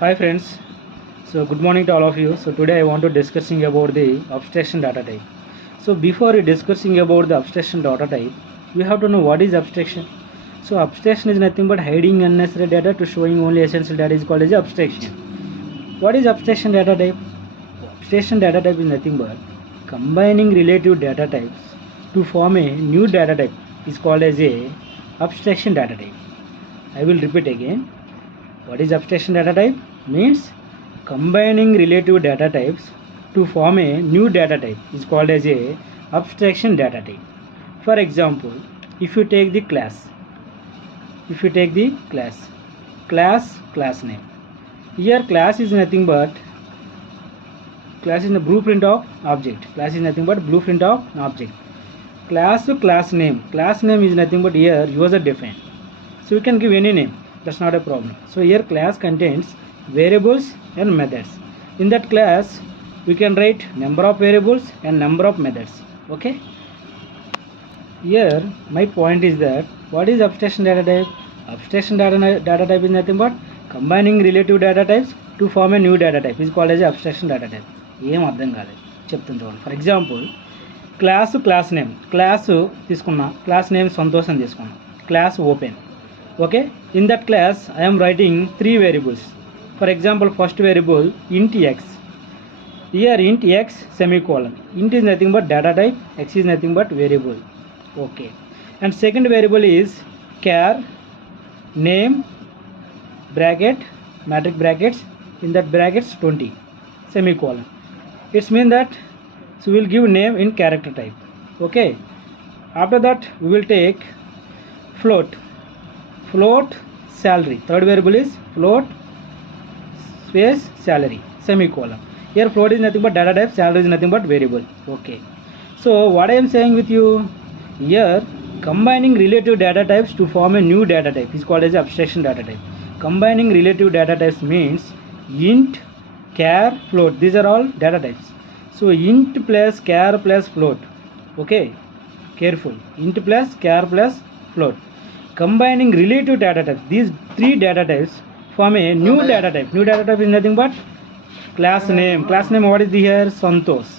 Hi friends, so good morning to all of you. So today I want to discussing about the abstraction data type. So before discussing about the abstraction data type, we have to know what is abstraction. So abstraction is nothing but hiding unnecessary data to showing only essential data is called as abstraction. What is abstraction data type? Abstraction data type is nothing but combining relative data types to form a new data type is called as a abstraction data type. I will repeat again. What is abstraction data type? Means combining relative data types to form a new data type is called as a abstraction data type. For example, if you take the class name, here class is nothing but class is the blueprint of object. Class is nothing but blueprint of object. Class name is nothing but here user defined. So we can give any name, that's not a problem. So here class contains variables and methods. In that class we can write number of variables and number of methods. Okay, here my point is that what is abstraction data type? Abstraction data type is nothing but combining relative data types to form a new data type is called as abstraction data type. ఏం అర్థం కాలేదు చెప్తాను చూడండి. For example class name తీసుకున్నా, class name Santosh అని తీసుకున్నా, class open. Okay, in that class I am writing three variables. For example, first variable int x. Here int x semicolon. Int is nothing but data type, x is nothing but variable. Okay, and second variable is char name bracket matrix brackets, in that brackets 20 semicolon. It's mean that so we will give name in character type. Okay, after that we will take float salary. Third variable is float space salary semicolon. Here float is nothing but data type, salary is nothing but variable. Okay, so what I am saying with you here, combining relative data types to form a new data type is called as abstraction data type. Combining relative data types means int, char, float, these are all data types. So int plus char plus float. Okay, careful, int plus char plus float. Combining relative data types, these three data types form a new data type. New data type is nothing but class name. What is here? Santosh.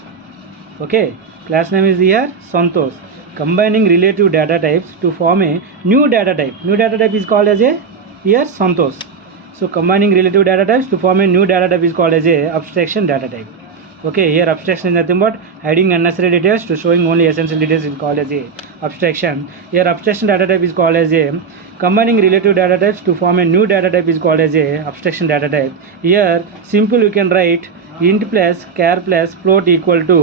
Okay, class name is here Santosh. Combining relative data types to form a new data type. New data type is called as a here Santosh. So combining relative data types to form a new data type is called as a abstraction data type. Okay, here abstraction is nothing but hiding unnecessary details to showing only essential details is called as a abstraction. Here abstraction data type is called as a combining relative data types to form a new data type is called as a abstraction data type. Here simple you can write int plus char plus float equal to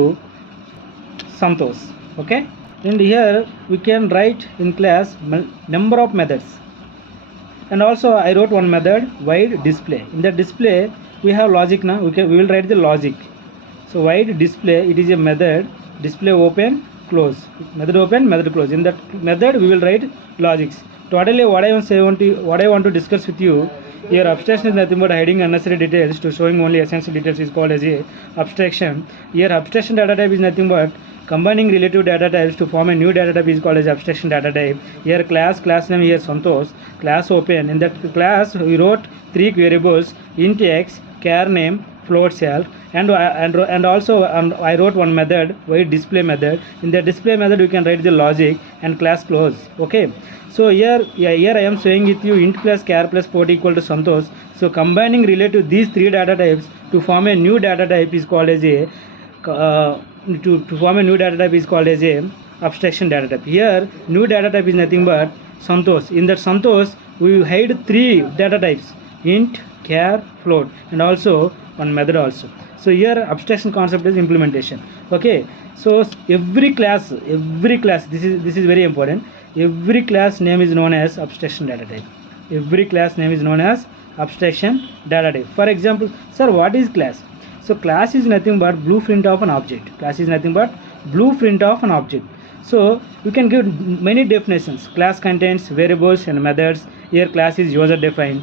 Santosh. Okay, and here we can write in class number of methods, and also I wrote one method void display. In the display we have logic. Now we will write the logic. So void display, it is a method display open close, method open method close. In that method we will write logics. Totally what I want to discuss with you here, abstraction is nothing but hiding unnecessary details to showing only essential details is called as a abstraction. Here abstraction data type is nothing but combining relative data types to form a new data type is called as abstraction data type. Here class name here Santosh, class open. In that class we wrote three variables int x, char name, float cell, and also I wrote one method void display method. In the display method you can write the logic and class close. Okay, so here I am saying with you int plus char plus float equal to Santosh. So combining relative these three data types to form a new data type is called as a to form a new data type is called as a abstraction data type. Here new data type is nothing but Santosh. In that Santosh we hide three data types int, char, float, and also one method also. So here abstraction concept is implementation. Okay, so every class this is very important. Every class name is known as abstraction data type. Every class name is known as abstraction data type. For example, sir, what is class? So class is nothing but blueprint of an object. Class is nothing but blueprint of an object. So you can give many definitions. Class contains variables and methods. Here class is user defined,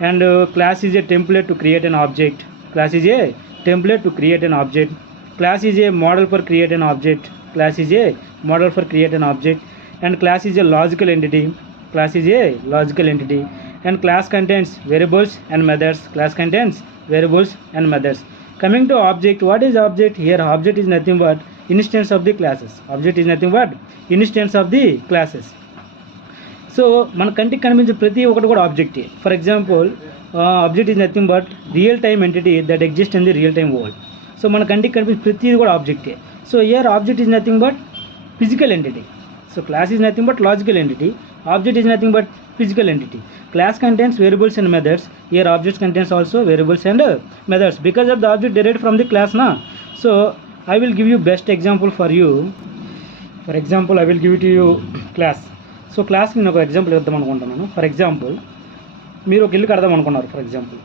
and class is a template to create an object. Class is a template to create an object. Class is a model for create an object. Class is a model for create an object. And class is a logical entity. Class is a logical entity. and class contains variables and methods. Class contains variables and methods. Coming to object, what is object? Here object is nothing but instance of the classes. Object is nothing but instance of the classes. So మన కంటికి కనిపించే ప్రతి ఒక్కటి కూడా ఆబ్జెక్టే. For example object is nothing but real time entity that exist in the real time world. So మన కంటికి కనిపించే ప్రతిది కూడా ఆబ్జెక్టే. So here object is nothing but physical entity. So class is nothing but logical entity. Object is nothing but physical entity. Class contains variables and methods. Here object contains also variables and methods because of the object derived from the class na. So I will give you best example for you. For example I will give it to you class. So class కి నేను ఒక example ఇద్దాం అనుకుంటున్నాను. For example మీరు ఒక ఇల్లు కడదాం అనుకున్నారు. ఫర్ ఎగ్జాంపుల్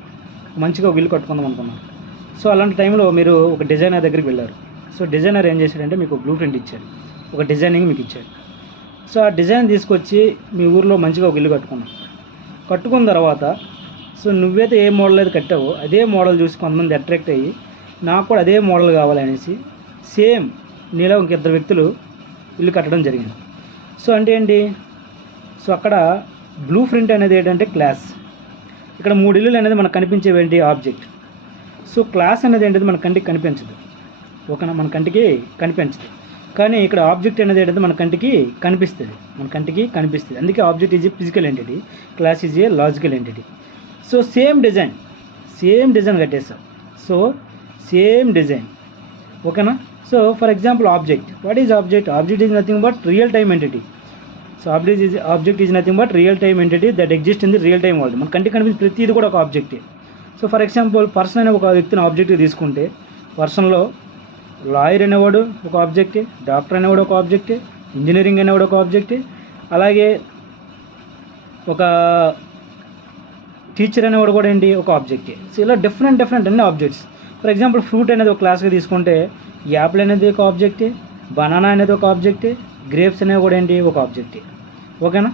మంచిగా ఒక ఇల్లు కట్టుకుందాం అనుకున్నారు. సో అలాంటి టైంలో మీరు ఒక డిజైనర్ దగ్గరికి వెళ్ళారు. సో డిజైనర్ ఏం చేశాడంటే మీకు బ్లూ ప్రింట్ ఇచ్చాడు, ఒక డిజైనింగ్ మీకు ఇచ్చాడు. సో ఆ డిజైన్ తీసుకొచ్చి మీ ఊర్లో మంచిగా ఒక ఇల్లు కట్టుకున్న తర్వాత సో నువ్వైతే ఏ మోడల్ అయితే కట్టావో అదే మోడల్ చూసి కొంతమంది అట్రాక్ట్ అయ్యి నాకు కూడా అదే మోడల్ కావాలనేసి సేమ్ నీలో ఇంకిద్దరు వ్యక్తులు ఇల్లు కట్టడం జరిగింది. సో అంటే ఏంటి? సో అక్కడ బ్లూ ప్రింట్ అనేది ఏంటంటే క్లాస్. ఇక్కడ 3 ఇల్లులు అనేది మనకు కనిపించేవేంటి? ఆబ్జెక్ట్. సో క్లాస్ అనేది ఏంటంటే మన కంటికి కనిపించదు. ఓకేనా? మన కంటికి కనిపించదు. కానీ ఇక్కడ ఆబ్జెక్ట్ అనేది ఏంటంటే మన కంటికి కనిపిస్తుంది. అందుకే object is a physical entity, class is a logical entity. So same design కట్టేస్తాం. So same design. ఓకేనా? So for example object. What is object? Object is nothing but real time entity. So object is nothing but real time entity that exist in the real time world. మన కంటికి కనిపించే ప్రతిది కూడా ఒక ఆబ్జెక్టే. So for example person అనే ఒక వ్యక్తిని ఆబ్జెక్ట్ తీసుకుంటే పర్సన్లో లాయర్ అనేవాడు ఒక ఆబ్జెక్టే, డాక్టర్ అనేవాడు ఒక ఆబ్జెక్టే, ఇంజనీరింగ్ అనేవాడు ఒక ఆబ్జెక్టే, అలాగే ఒక టీచర్ అనేవాడు కూడా ఏంటి? ఒక ఆబ్జెక్టే. సో ఇలా డిఫరెంట్ అన్ని ఆబ్జెక్ట్స్. ఫర్ ఎగ్జాంపుల్ ఫ్రూట్ అనేది ఒక క్లాస్గా తీసుకుంటే యాపిల్ అనేది ఒక ఆబ్జెక్టే, బనానా అనేది ఒక ఆబ్జెక్టే, గ్రేప్స్ అనేవి కూడా ఏంటి? ఒక ఆబ్జెక్టే. ఓకేనా?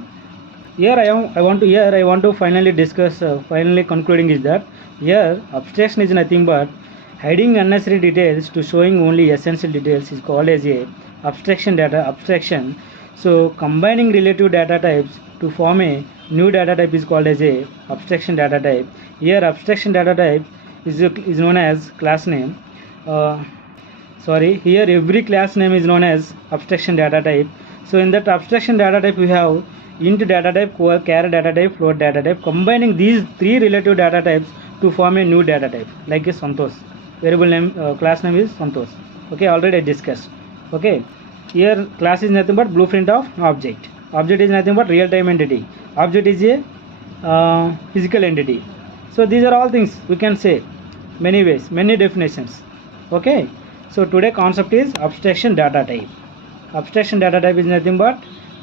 Here I want to finally discuss, finally concluding is that here abstraction is nothing but hiding unnecessary details to showing only essential details is called as a abstraction. So combining relative data types to form a new data type is called as a abstraction data type. Here abstraction data type is known as class name. Here every class name is known as abstraction data type. So in that abstraction data type we have int data type, char data type, float data type. Combining these 3 relative data types to form a new data type like a Santosh. Variable name, class name is Santosh. Okay, already I discussed. Okay, here class is nothing but blueprint of object. Object is nothing but real time entity. Object is a physical entity. So these are all things we can say many ways, many definitions. Okay, so today concept is abstraction data type. Abstraction data type is nothing but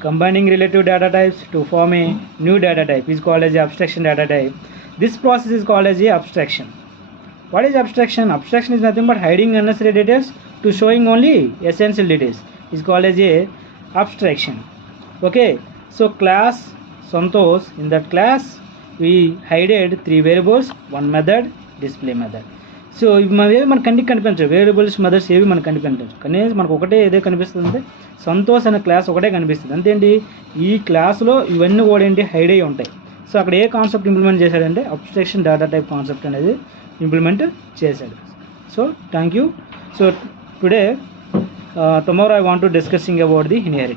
combining relative data types to form a new data type is called as a abstraction data type. This process is called as a abstraction. What is abstraction? Abstraction is nothing but hiding unnecessary details to showing only essential details is called as a abstraction. Okay, so class Santosh, in that class we hided 3 variables, 1 method, display method. So ఇవి మన కంటికి కనిపించవు, variables methods ఏవి మనకు కనిపించవు. కానీ మనకు ఒకటే ఏదే కనిపిస్తుంది అంటే సంతోష్ అనే క్లాస్ ఒకటే కనిపిస్తుంది. అంతేంటి? ఈ క్లాస్లో ఇవన్నీ కూడా ఏంటి? హైడ్ అయ్యి ఉంటాయి. సో అక్కడ ఏ కాన్సెప్ట్ ఇంప్లిమెంట్ చేశాడంటే అబ్స్ట్రాక్షన్ డేటా టైప్ కాన్సెప్ట్ అనేది ఇంప్లిమెంట్ చేశాడు. So thank you. So today tomorrow I want to discussing about the inheritance.